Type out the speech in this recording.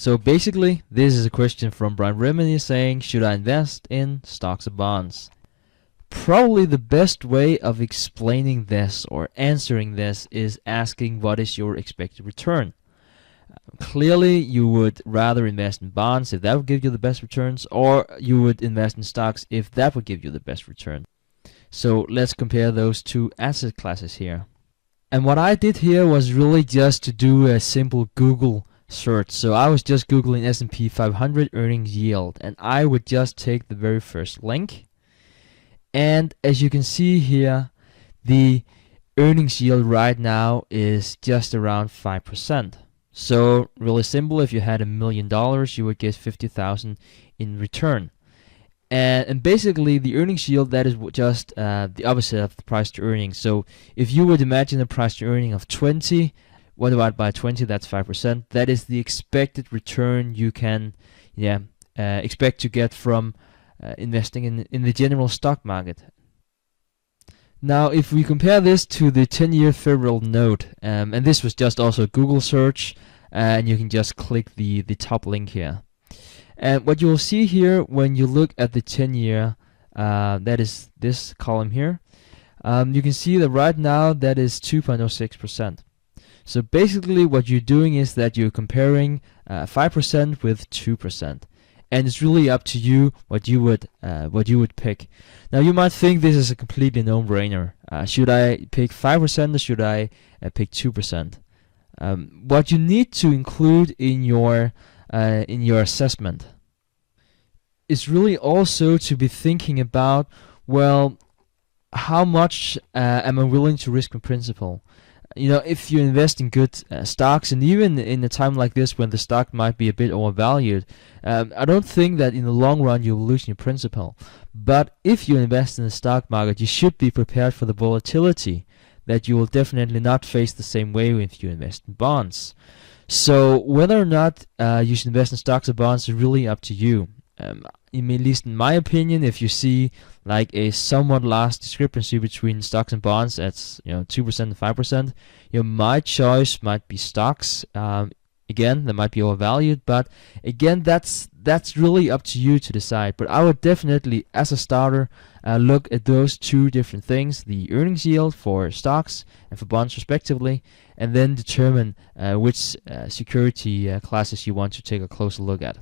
So basically, this is a question from Brian Remini saying, should I invest in stocks or bonds? Probably the best way of explaining this or answering this is asking what is your expected return. Clearly, you would rather invest in bonds if that would give you the best returns, or you would invest in stocks if that would give you the best return. So let's compare those two asset classes here. And what I did here was really just to do a simple Google search. So I was just Googling S&P 500 earnings yield, and I would just take the very first link. And as you can see here, the earnings yield right now is just around 5%. So really simple, if you had $1 million, you would get 50,000 in return. And basically the earnings yield, that is just the opposite of the price to earnings. So if you would imagine a price to earning of 20, 1 divided by 20, that's 5%. That is the expected return you can expect to get from investing in the general stock market. Now, if we compare this to the 10-year Federal note, and this was just also a Google search, and you can just click the top link here. And what you'll see here when you look at the 10-year, that is this column here, you can see that right now that is 2.06%. So basically what you're doing is that you're comparing 5% with 2%. And it's really up to you what you would pick. Now you might think this is a completely no-brainer. Should I pick 5% or should I pick 2%? What you need to include in your assessment is really also to be thinking about, well, how much am I willing to risk my principal? If you invest in good stocks, and even in a time like this when the stock might be a bit overvalued, I don't think that in the long run you'll lose your principal. But if you invest in the stock market, you should be prepared for the volatility that you will definitely not face the same way if you invest in bonds. So whether or not you should invest in stocks or bonds is really up to you. At least in my opinion, if you see like a somewhat large discrepancy between stocks and bonds, that's 2% and 5%, my choice might be stocks. Again, they might be overvalued, but again, that's really up to you to decide. But I would definitely, as a starter, look at those two different things: the earnings yield for stocks and for bonds, respectively, and then determine which security classes you want to take a closer look at.